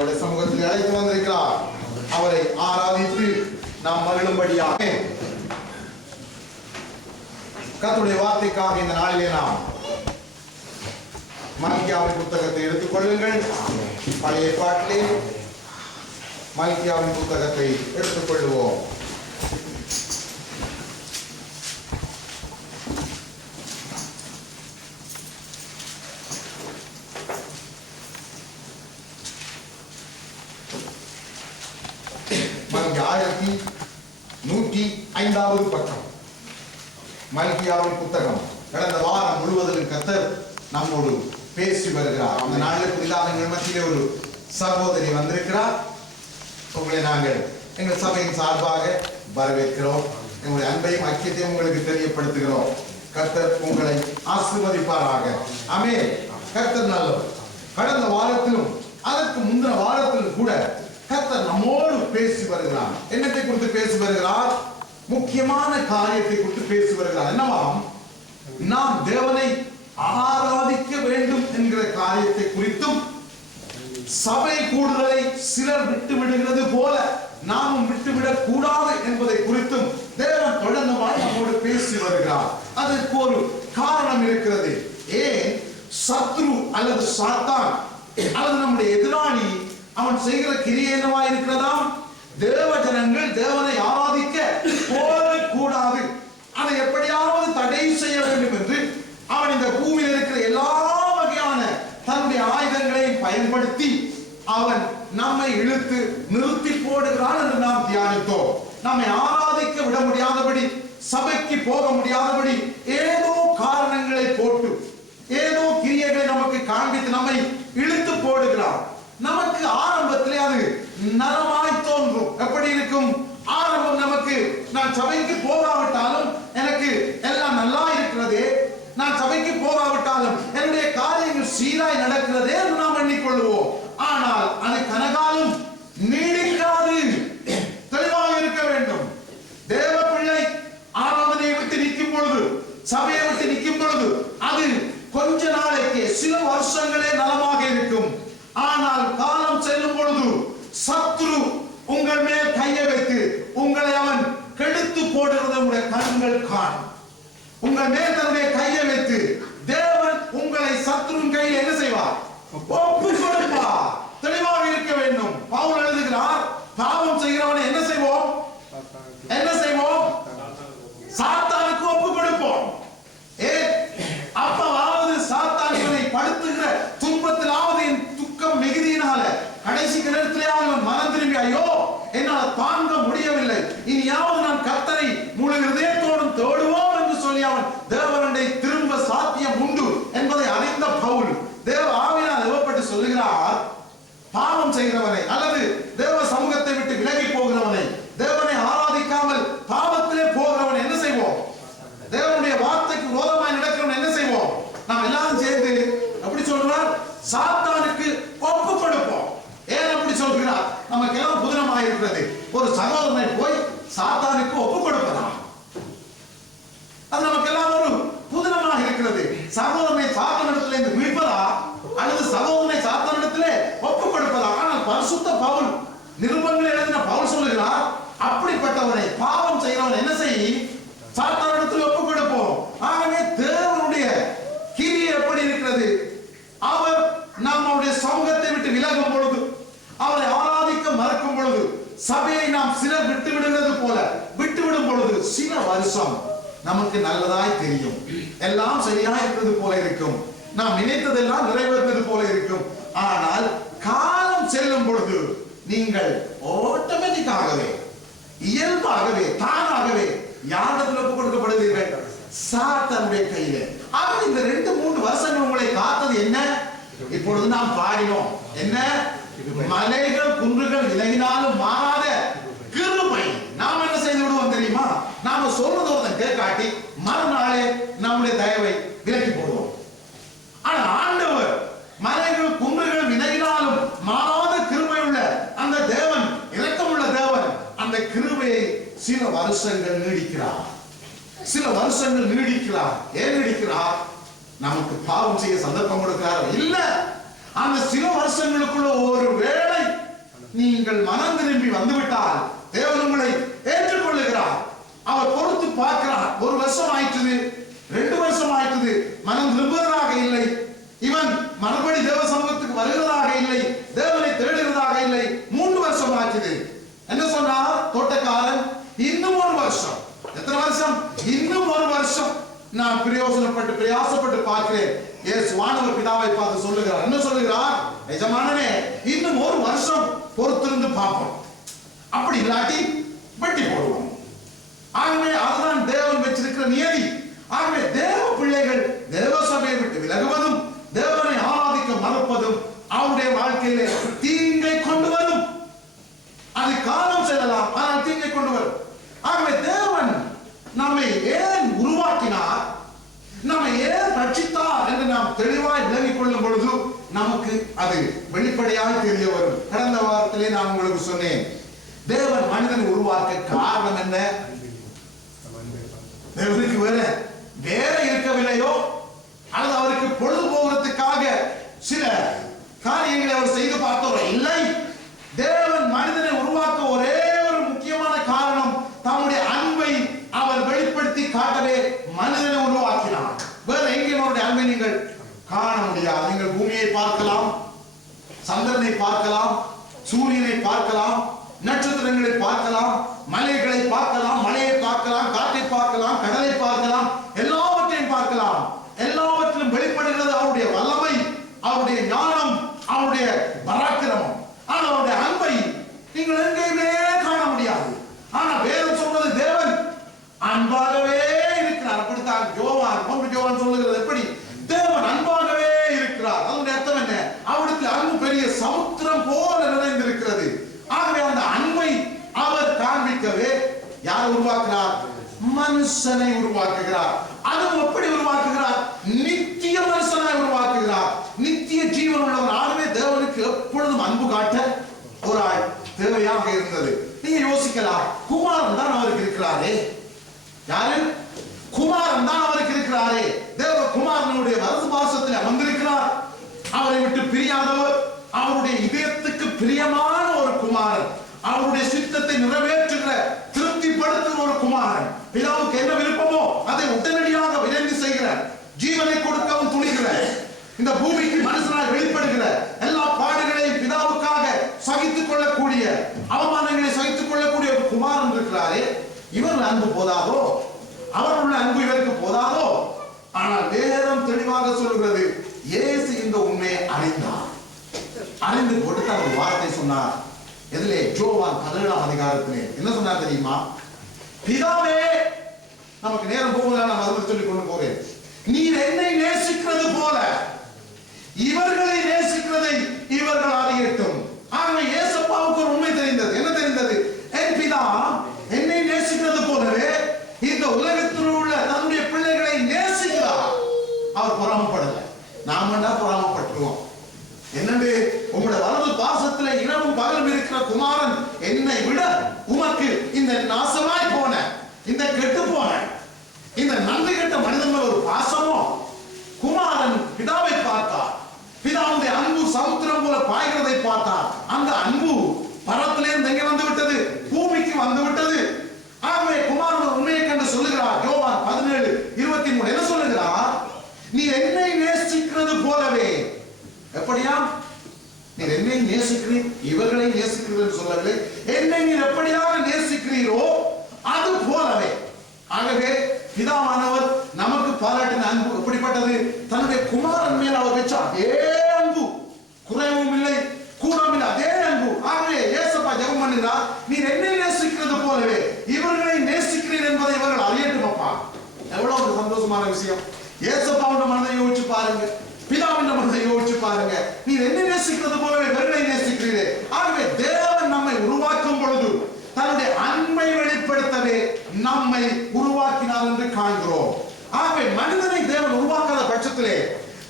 சமூகத்தில் அழைத்து வந்திருக்கிறார். அவரை ஆராதித்து நாம் மகிழும்படியாக கர்த்தருடைய வார்த்தைக்காக இந்த நாளிலே நாம் மல்கியாவின் புத்தகத்தை எடுத்துக் கொள்ளுங்கள். பழைய ஏற்பாட்டிலே மல்கியாவின் புத்தகத்தை எடுத்துக் கொள்வோம். மல்கி 1105வது பக்கம். மல்கியாவின் புத்தகம். கடந்த வாரம் முழுவதிலும் கர்த்தர் நம்மோடு பேசி வருகிறார். அந்த நாளில் புதிதாக எங்கள் மத்தியிலே ஒரு சகோதரி வந்திருக்கிறார். உங்களை நாங்கள் எங்கள் சபையின் சார்பாக வரவேற்கிறோம். எங்களுடைய அன்பையும் ஐக்கியத்தையும் உங்களுக்கு தெரியப்படுத்துகிறோம். கர்த்தர் உங்களை ஆசீர்வதிப்பாராக. ஆமென். கர்த்தர் நல்லவர். கடந்த வாரத்திலும் அதற்கு முந்தின வாரத்திலும் கூட கர்த்தர் நம்மோடு பேசி வருகிறார். என்னத்தை குறித்து பேசி வருகிறார்? முக்கியமான காரியத்தை குறித்து பேசி வருகிறார். என்னவாம்? நாம் தேவனை ஆராதிக்க வேண்டும் என்கிற காரியத்தை குறித்தும், சபை கூடுதலை சிலர் விட்டு விடுகிறது போல நாமும் விட்டுவிடக் கூடாது என்பதை குறித்தும் தேவன் தொடர்ந்தமாய் நம்மோடு பேசி வருகிறார். அதற்கு ஒரு காரணம் இருக்கிறது. ஏன் சத்ரு அல்லது சாத்தான் அல்லது நம்முடைய எதிராளி அவன் செய்கிற கிரியை என்னவா இருக்கிறதாம்? தேவ ஜனங்கள் தேவனை ஆராதிக்க போகக்கூடாது, அதை எப்படியாவது தடை செய்ய வேண்டும் என்று அவன் இந்த பூமியில் இருக்கிற எல்லா வகையான தன்னுடைய ஆயுதங்களையும் பயன்படுத்தி அவன் நம்மை இழுத்து நிறுத்தி போடுகிறான் என்று நாம் தியானித்தோம். நம்மை ஆராதிக்க விட முடியாதபடி, சபைக்கு போக முடியாதபடி ஏதோ காரணங்களை போட்டு ஏதோ கிரியைகளை நமக்கு காண்பித்து நம்மை இழுத்து போடுகிறான். நமக்கு ஆரம்பத்திலே அது நலமாய் தோன்றும். எப்படி இருக்கும் ஆரம்பம்? நமக்கு நான் சபைக்கு போகாவிட்டாலும் எனக்கு எல்லாம் நல்லா இருக்கிறதே, நான் சபைக்கு போகாவிட்டாலும் என்னுடைய காரியங்கள் சீராய் நடக்கிறதே என்று நாம் எண்ணிக்கொள்வோம். ஆனால் அது கனகாலம் நீடிக்காது. தெளிவாக இருக்க வேண்டும். தேவ பிள்ளை ஆராதனையை விட்டு நிற்கும் பொழுது, சபையை விட்டு நிற்கும் பொழுது அது கொஞ்ச நாளைக்கு, சில வருஷங்களே நலமாக இருக்கும். ஆனால் காலம் செல்லும் பொழுது சத்ரு உங்கள் மேல் கையை வைத்து உங்களை அவன் கெடுத்து போடுறதை உங்களுடைய கண்கள் காணும். உங்கள் மேல் தன்னுடைய கையை வைத்து தேவன் உங்களை சத்ருவின் கையில் என்ன செய்வார்? ஒப்பு கொடுப்பார். தெளிவாக இருக்க வேண்டும். பவுல் எழுதுகிறார், பாவம் செய்கிறவனை என்ன செய்வோம்? என்ன செய்வோம்? சாத்தானுக்கு ஒப்பு கொடுப்போம். அப்பவாவது சாத்தான் இவனை படுத்துகிற துன்பத்திலாவது துக்கம் மிகுதியினால கடைசி நேரத்திலேயாவது அவன் மனம் திரும்பி, ஐயோ என்னால் தாங்க முடியவில்லை, இனியாவது நான் கர்த்தரை முழு இதயத்தோடும் தேடுவோம் என்று சொல்லி அவன் தேவனை திரும்ப சாத்தியம் உண்டு என்பதை அறிந்த பவுல் தேவ ஆவியால் ஏவப்பட்டு சொல்லுகிறார், பாவம் செய்கிறவனை அல்லது தேவ சமூகத்தை விட்டு விலகி போகிறவனை, தேவனை ஆராதிக்காமல் பாவத்திலே போகிறவன் என்ன செய்வோம்? தேவனுடைய வார்த்தைக்கு விரோதமாய் நடக்கிறவன் என்ன செய்வோம்? நாம் எல்லாரும் சேர்ந்து அப்படி சொல்றார், சாத்தானுக்கு ஒப்பு கொடுப்போம். ஏன் அப்படி சொல்கிறார்? நமக்கு எல்லாம் புதினமாக இருக்கிறது. ஒரு சகோதரனை போய் சாத்தானுக்கு ஒப்பு கொடுப்பதா? அது நமக்கு எல்லாம் ஒரு புதினமாக இருக்கிறது. சகோதரனை சாத்தானிடத்திலே இருந்து மீட்பதா அல்லது சகோதரனை சாத்தானிடத்திலே ஒப்பு கொடுப்பதா? ஆனால் பரிசுத்த பவுல் நிருபங்கள் எழுதின பவுல் சொல்லுகிறார், அப்படிப்பட்டவனை, பாவம் செய்கிறவன் என்ன செய்? சாத்தானிடத்தில் ஒப்பு கொடுப்போம். ஆகவே தேவனுடைய கிரியை எப்படி இருக்கிறது? அவர் நம்முடைய சமூகத்தை விட்டு விலகும் பொழுது, அவரை ஆராதிக்க மறக்கும் பொழுது, சபையை நாம் சிலர் விட்டு விடுகிறது போல விட்டுவிடும் பொழுது சில வருஷம் நமக்கு நல்லதாய் தெரியும். எல்லாம் சரியாய் இருக்கிறது போல இருக்கும். நாம் நினைத்ததெல்லாம் நிறைவேறுவது போல இருக்கும். ஆனால் காலம் செல்லும் பொழுது நீங்கள் ஆட்டோமேட்டிக்காகவே, இயல்பாகவே, தானாகவே யாரிடத்தில் ஒப்பு கொடுக்கப்படுவீர்கள்? சாத்தானுடைய கையிலே. ஆக இந்த 2-3 வருஷங்கள் உங்களை காத்தது என்ன? இப்பொழுது நாம் பாடினோம். என்ன? மலைகள் குன்றுகள் விலகினாலும் மாறாத கிருபை. நாம் என்ன செய்து விடுவோம் தெரியுமா? நாம சொல்றது ஒருத்தன் கேட்காட்டி மறுநாளே நம்முடைய தயவை விலக்கி போடுவோம். ஆனா ஆண்டவர் மலைகள் குன்றுகள் விலகினாலும் மாறாத கிருபை உள்ள அந்த தேவன், இரக்கமுள்ள தேவன், அந்த கிருபையை சில வருஷங்கள் நீடிக்கிறார். சில வருஷங்கள் நீடிக்கிறார். ஏன் நீடிக்கிறார்? நமக்கு பாவம் செய்ய சந்தர்ப்பம் கொடுக்கிறார் இல்ல. அந்த சில வருஷங்களுக்குள்ள ஒரு வேளை நீங்கள் மனம் திரும்பி வந்துவிட்டால் தேவன் உங்களை ஏற்றுக்கொள்ளுகிறார். அவர் பொறுத்து பார்க்கிறார். 1 வருஷம் ஆயிற்று, 2 வருஷம் ஆயிற்று, மனம் திரும்புவதாக இல்லை. இவன் மறுபடி தேவ சமூகத்துக்கு வருகிறதாக இல்லை, தேவனை தேடுகிறதாக இல்லை. 3 வருஷம் ஆச்சு. என்ன சொன்னார் தோட்டக்காரன்? இன்னும் 1 வருஷம். எத்தனை வருஷம்? இன்னும் 1 வருஷம் நான் பிரயாசப்பட்டு பார்க்கிறேன். இயேசுவானவர் பிதாவை பார்த்து சொல்லுகிறார். என்ன சொல்லுகிறார்? எஜமானனே, இன்னும் 1 வருஷம் பொறுத்திருந்து பார்ப்போம், அப்படி இல்லாட்டி வெட்டி போடுவோம். ஆகவே அதுதான் தேவன் வச்சிருக்கிற நியதி. ஆகவே தேவ பிள்ளைகள் தேவ சபையை விட்டு விலகுவதும் தேவனை ஆராதிக்க மறுப்பதும் அவருடைய வாழ்க்கையிலே தீங்கை கொண்டு வரும். அது காலம் செல்லலாம், ஆனால் தீங்கை கொண்டு வரும். ஆகவே தேவன் நம்மை ஏன் உருவாக்கினார், நம்மை ஏன் ரட்சித்தார் என்று நாம் தெளிவாய் விளங்கிக் கொள்ளும் பொழுது நமக்கு அது வெளிப்படையாக தெரிய வரும். கடந்த வாரத்திலே நான் உங்களுக்கு சொன்னேன், தேவன் மனிதனை உருவாக்க காரணம் என்ன? தேவனுக்கு வேற இருக்கவில்லையோ, அல்லது அவருக்கு பொழுது போகிறதுக்காக சில காரியங்களை அவர் செய்து பார்த்தோம்? இல்லை. தேவன் மனிதனை உருவாக்க ஒரே ஒரு முக்கியமான காரணம், தம்முடைய அன்பை அவர் வெளிப்படுத்தி காட்டவே மனிதனை உருவாக்கினார். வேற எங்கேயும் அவருடைய அன்பை நீங்கள் காண முடியாது. நீங்கள் பூமியை பார்க்கலாம், சந்திரனை பார்க்கலாம், சூரியனை பார்க்கலாம், நட்சத்திரங்களை பார்க்கலாம், மலைகளை பார்க்கலாம், மலையை பார்க்கலாம், காற்றை பார்க்கலாம், கடலை பார்க்கலாம், எல்லாவற்றையும் பார்க்கலாம். எல்லாவற்றிலும் வெளிப்படுகிறது அவருடைய வல்லமை, அவருடைய ஞானம், அவருடைய பராக்கிரமம். ஆனால் அவருடைய அன்பை நீங்கள் எங்கேயுமே காண முடியாது. ஆனால் வேதம் சொல்வது தேவன் அன்பாகவே இருக்கிறார். அப்படித்தான் யோவான் 1 யோவான் சொல்லுகிறது. எப்படி தேவன் அன்பாகவே இருக்கிறார்? அதனுடைய அர்த்தம் என்ன? அவருக்கு அன்பு பெரிய சமுத்திரம் போல நிறைந்திருக்கிறது. ஆகவே அந்த அன்பை அவர் காண்பிக்கவே யார் உருவாக்குகிறார்? மனுஷனை உருவாக்குகிறார். அதுவும் எப்படி உருவாக்குகிறார்? நித்திய மனுஷனாய் உருவாக்குகிறார். நித்திய ஜீவன் உள்ளவர். ஆகவே தேவனுக்கு எப்பொழுதும் அன்பு காட்ட ஒரு ஆள் தேவையாக இருந்தது. நீங்க யோசிக்கலாம், குமாரன் தான் அவருக்கு இருக்கிறாரே. யாரு? குமாரன் தான் அவருக்கு இருக்கிறாரே. தேவ குமாரனுடைய வலது பாசத்தில் அமர்ந்திருக்கிறார். அவரை விட்டு பிரியாதவர், அவருடைய இதயத்துக்கு பிரியமான ஒரு குமாரன், அவருடைய சித்தத்தை நிறைவேற்றுகிற திருப்திப்படுத்துகிற ஒரு குமாரன். பிதாவுக்கு என்ன விருப்பமோ அதை உடனடியாக விரைந்து செய்கிற, ஜீவனை கொடுக்கவும் துணிகிற, இந்த பூமிக்கு மனுஷனாக வெளிப்படுகிற, எல்லா பாடுகளையும் பிதாவுக்காக சகித்துக் கொள்ளக்கூடிய, அவமானங்களை சகித்துக் கொள்ளக்கூடிய ஒரு குமாரன் இருக்கிறாரே. இவர்கள் அன்பு போதாதோ? அவருடைய அன்பு இவருக்கு போதாதோ? ஆனால் வேதம் தெளிவாக சொல்கிறது, இயேசு இந்த உண்மையை அறிந்தார். அறிந்து கொடுத்த ஒரு வார்த்தை சொன்னார். எதிலே? யோவான் 17ஆம் அதிகாரத்திலே என்ன சொன்னார் தெரியுமா? பிதாவே, நமக்கு நேரம் போகும்போது நான் மறுபடியும் சொல்லிக் கொண்டு போறேன், நீர் என்னை நேசிக்கிறது போல இவர்களை நேசிக்கிறதை இவர்கள் அறியட்டும். ஆகவே இயேசுவுக்கு ஒரு உண்மை தெரிந்தது. என்ன தெரிந்தது? என் பிதா என்னை நேசிக்கிறது போலவே இந்த உலகத்தில் உள்ள தன்னுடைய பிள்ளைகளை நேசிக்கிறார். அவர் பொறாமப்படல. நாம என்ன பொறாமப்பட்டுருவோம்? என்னண்டு உங்களுடைய வலது பாசத்திலே இரவும் பகலும் இருக்கிற குமாரன் என்னை விட உமக்கு இந்த நாசமாய் போன, இந்த கெட்டு போன, இந்த நன்றி கெட்ட மனிதன் ஒரு பாசமோ? குமாரன் பிதாவை பார்த்தார். பிதாவுடைய அன்பு சமுத்திரம் போல பாய்கிறதை பார்த்தார். அந்த அன்பு பரத்திலிருந்து எங்கே வந்து விட்டது? பூமிக்கு வந்து விட்டது. ஆகவே குமாரன் உண்மையை கண்டு சொல்லுகிறார். யோவான் 17:23 என்ன சொல்லுகிறார்? நீ என்னை நேசிக்கிறது போலவே. எப்படியா? நீர் என்னை நேசிக்கிறீர், இவர்களை நேசிக்கிறீர்கள் சொல்லவில்லை. என்னை நீர் எப்படியாக நேசிக்கிறீரோ அது போலவே. ஆகவே பிதாவானவர் நமக்கு பாராட்டின அன்பு எப்படிப்பட்டது? தன்னுடைய குமாரன் மேல் அவர் வச்ச அதே அன்பு, குறைவும் இல்லை கூடவும் இல்லை, அதே அன்பு. ஆகவே இயேசுப்பா ஜெபம் பண்ணுகிறார், நீர் என்னை நேசிக்கிறது போலவே இவர்களை நேசிக்கிறீர் என்பதை இவர்கள் அறியட்டும். அப்பா, எவ்வளவு ஒரு சந்தோஷமான விஷயம். இயேசுப்பாவோட மனதை யோசிச்சு பாருங்க, பிதாவின் மனதை யோசிச்சு பாருங்க. நீர் என்னை நேசிக்கிறது போலவே இவர்களை நேசிக்கிறீரே. ஆகவே தேவன் நம்மை உருவாக்கும் பொழுது தன்னுடைய அன்பை வெளிப்படுத்தவே நம்மை உருவாக்கினார் என்று காண்கிறோம். ஆகவே மனிதனை தேவன் உருவாக்காத பட்சத்திலே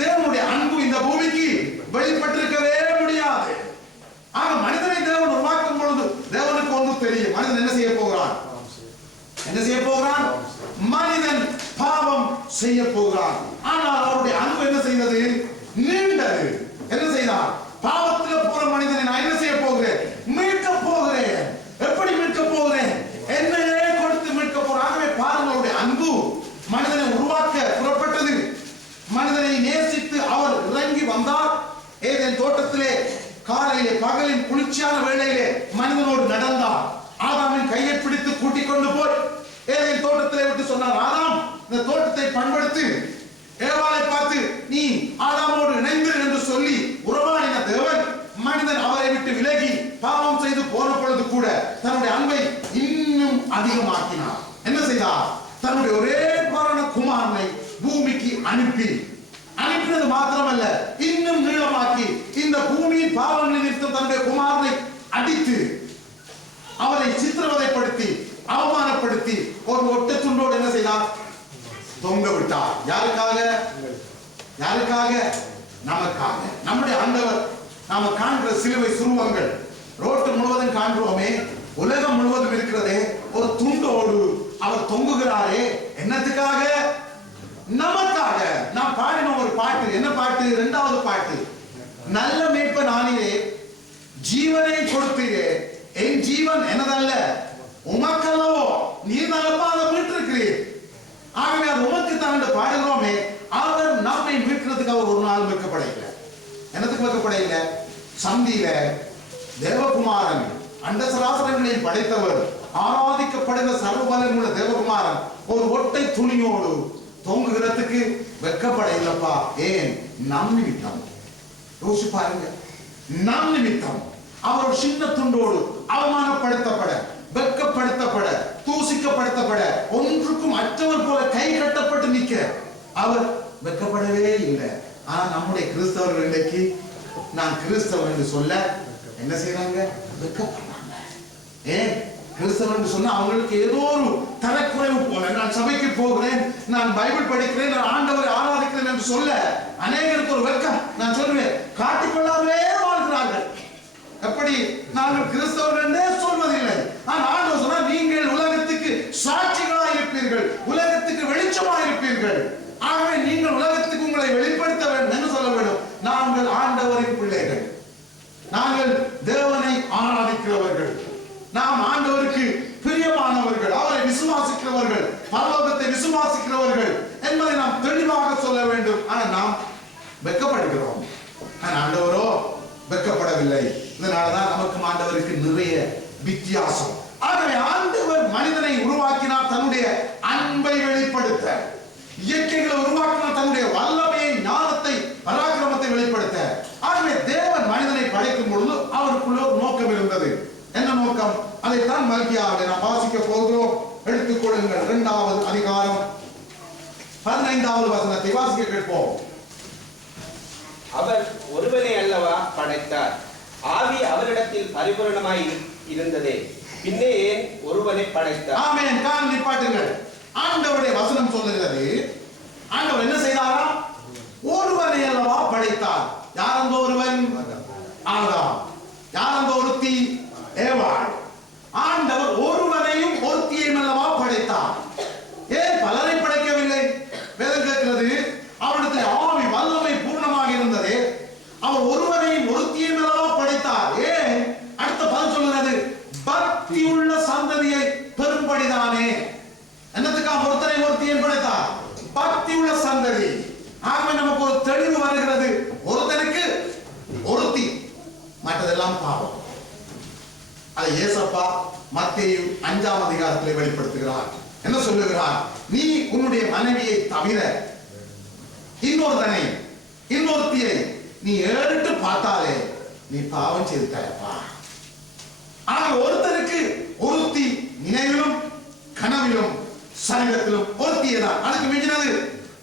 தேவனுடைய அன்பு இந்த பூமிக்கு வெளிப்பட்டிருக்கவே முடியாது. ஆக மனிதனை தேவன் உருவாக்கும் பொழுது தேவனுக்கு ஒன்று தெரியும். மனிதன் என்ன செய்ய போகிறான்? என்ன செய்ய போகிறான்? மனிதன் பாவம் செய்ய போகிறான். ஆனால் அவருடைய அன்பு என்ன செய்தது? நீண்டது. என்ன செய்தார்? பாவத்தில் போற மனிதனை நான் என்ன செய்ய போகிறேன்? சொன்னார், ஆதாம் இந்த தோட்டத்தை பண்படுத்து, ஏவாளை பார்த்து நீ ஆதாமோடு இணைந்து என்று சொல்லி உறவாடின தேவன் மனிதன் அவரை விட்டு விலகி பாவம் செய்து போன பொழுது கூட தன்னுடைய அன்பை இன்னும் அதிகமாக்கினார். என்ன செய்தார்? தன்னுடைய ஒரே பேரான குமாரனை பூமிக்கு அனுப்பினது மாத்திரமல்ல, இன்னும் நீளமாக்கி இந்த பூமியின் பாவங்களை நிறுத்த தன்னுடைய குமாரனை அடித்து அவரை சித்திரவதைப்படுத்தி அவமானப்படுத்தி ஒரு ஒட்ட துண்டோடு என்ன செய்தார்? தொங்க விட்டார். யாருக்காக? நமக்காக. நம்முடைய ஆண்டவர் நாம காண்கிற சிலுவை சுருவங்கள் ரோட்டு முழுவதும் காண்கிறோமே, உலகம் முழுவதும் இருக்கிறதே, ஒரு துண்டோடு அவர் தொங்குகிறாரே. என்னத்துக்காக? நமக்காக. நாம் பாடின ஒரு பாட்டு, என்ன பாட்டு? 2வது பாட்டு, நல்ல மேய்ப்பன் ஆனீரே, ஜீவனை கொடுத்தீரே, என் ஜீவன் எனதல்ல உமக்கல்லவோ, நீர் நல்லப்பா அதை மீட்டிருக்கிறீர். ஆகவே அது உமக்கு தான் பாடுகிறோமே. அவர் நம்மை மீட்கிறதுக்கு அவர் ஒரு நாள் மீட்கப்படையில்லை. என்னத்துக்கு மீட்கப்படையில்லை? சந்தியில தேவகுமாரன் அண்ட சராசரங்களையும் படைத்தவர், ஆராதிக்கப்படுகிற சர்வபலமுள்ள தேவகுமாரன் ஒரு ஒட்டை துணியோடு தொங்குகிறதுக்கு வெட்கப்பட இல்லப்பா. ஏன்? நம் நிமித்தம். யோசிச்சு பாருங்க, நம் நிமித்தம் அவர் ஒரு சின்ன துண்டோடு அவமானப்படுத்தப்பட, வெட்கப்படுத்தப்பட, தூசிக்கப்படுத்தப்பட, ஒன்றுக்கும் அற்றவர் போல கை கட்டப்பட்டு நிற்க அவர் வெட்கப்படவே இல்லை. ஆனா நம்முடைய கிறிஸ்தவர்கள் இன்றைக்கு நான் கிறிஸ்தவன் என்று சொல்ல என்ன செய்யறாங்க? வெட்கப்படுறாங்க. ஏன்? கிறிஸ்தவன் என்று சொன்னா அவங்களுக்கு ஏதோ ஒரு தரக்குறைவு போல. நான் சபைக்கு போகிறேன், நான் பைபிள் படிக்கிறேன், நான் ஆண்டவரை ஆராதிக்கிறேன் என்று சொல்ல அநேகருக்கு ஒரு வெட்கம். நான் சொல்லுவேன், காட்டிக்கொள்ளாமலே வாழ்கிறார்கள். எப்படி? நாங்கள் கிறிஸ்தவர்கள் என்றே சொல்வதில்லை. ஆனால் ஆண்டவர் சொன்னார், நீங்கள் உலகத்துக்கு சாட்சிகளாக இருப்பீர்கள், உலகத்துக்கு வெளிச்சமாக இருப்பீர்கள். ஆகவே நீங்கள் உலகத்துக்கு உங்களை வெளிப்படுத்த வேண்டும் என்று சொல்ல வேண்டும். நாங்கள் ஆண்டவரின் பிள்ளைகள், நாங்கள் தேவனை ஆராதிக்கிறவர்கள், நாம் ஆண்டவருக்கு பிரியமானவர்கள், அவரை விசுவாசிக்கிறவர்கள், பரலோகத்தை விசுவாசிக்கிறவர்கள் என்பதை நாம் தெளிவாக சொல்ல வேண்டும். ஆனால் நாம் வெட்கப்படுகிறோம். ஆனால் ஆண்டவரோ வெட்கப்படவில்லை. இதனாலதான் நமக்கு ஆண்டவருக்கு நிறைய வித்தியாசம். ஆகவே ஆண்டவர் மனிதனை உருவாக்கினார் தன்னுடைய அன்பை வெளிப்படுத்த, இயற்கைகளை உருவாக்கினார் தன்னுடைய வல்லமையை, ஞானத்தை, பராக்கிரமத்தை வெளிப்படுத்த. ஆகவே தேவன் மனிதனை படைக்கும் பொழுது அவருக்குள்ள ஒரு நோக்கம் இருந்தது. என்ன நோக்கம்? அதைத்தான் மல்கியாவிலே நாம் வாசிக்க போகிறோம். எடுத்துக் கொள்ளுங்கள். 2வது அதிகாரம் 15வது வசனத்தை வாசிக்க கேட்போம். அவர் ஒருவனை அல்லவா படைத்தார், ஆவி அவரிடத்தில் பரிபூரணமாய் இருந்ததே, பின்னே ஏன் ஒருவனை படைத்தார்? ஆமென். கால் நிப்பாட்டுங்கள். ஆண்டவருடைய வசனம் சொல்லுகிறது, ஆண்டவர் என்ன செய்தாரா? ஒருவனை அல்லவா படைத்தார். யார் அந்த ஒருவன்? ஆதாம். யார் அந்த ஒருத்தி? ஏவாள். ஆண்டவர் ஒருவனையும் ஒருத்தியையும் அல்லவா படைத்தார். ஏன் பலரை படைக்கவில்லை? வேதம் கேட்கிறது, அவரிடத்தில் ஆவி வல்லமை பூர்ணமாக இருந்தது. அவர் ஒருவனையும் ஒருத்தியையும் அல்லவா படைத்தார். ஏன்? அடுத்த பதம் சொல்லுகிறது, பக்தி உள்ள சந்ததியை பெரும்படிதானே. என்னத்துக்காக ஒருத்தனை ஒருத்தியையும் படைத்தார்? பக்தி உள்ள சந்ததி. ஆகவே நமக்கு ஒரு தெளிவு வருகிறது, ஒருத்தனுக்கு ஒருத்தி, மற்றதெல்லாம் பாவம். அதை இயேசப்பா மத்தேயு 5ஆம் அதிகாரத்திலே வெளிப்படுத்துகிறார். என்ன சொல்லுகிறார்? நீ உன்னுடைய மனைவியை தவிர இன்னொருத்தியை நீ ஏறிட்டு பார்த்தாலே நீ பாவம் செய்துட்டாயப்பா. ஆக ஒருத்தருக்கு ஒருத்தி நினைவிலும் கனவிலும் சரீரத்திலும் ஒருத்தியதான். அதுக்கு மிஞ்சினது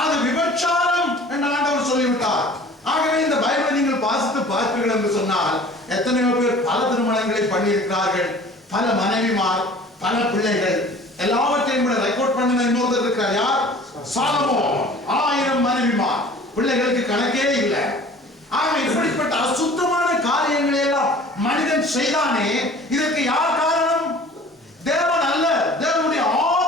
அது விபச்சாரம் என்று ஆண்டவர் சொல்லிவிட்டார். ஆகவே இந்த பைபிளை நீங்கள் வாசித்து பார்ப்பீர்கள் என்று சொன்னால் எத்தனையோ பேர் பல திருமணங்களை பண்ணியிருக்கிறார்கள். பல மனைவிமார், பல பிள்ளைகள், எல்லாவற்றையும் கூட ரெக்கார்ட் பண்ணின இன்னொருத்தர் இருக்கிறார். யார்? சாலமோன். 1000 மனைவிமார், பிள்ளைகளுக்கு கணக்கே இல்லை. ஆகவே இப்படிப்பட்ட அசுத்தமான காரியங்களை எல்லாம் மனிதன் செய்தானே, இதற்கு யார்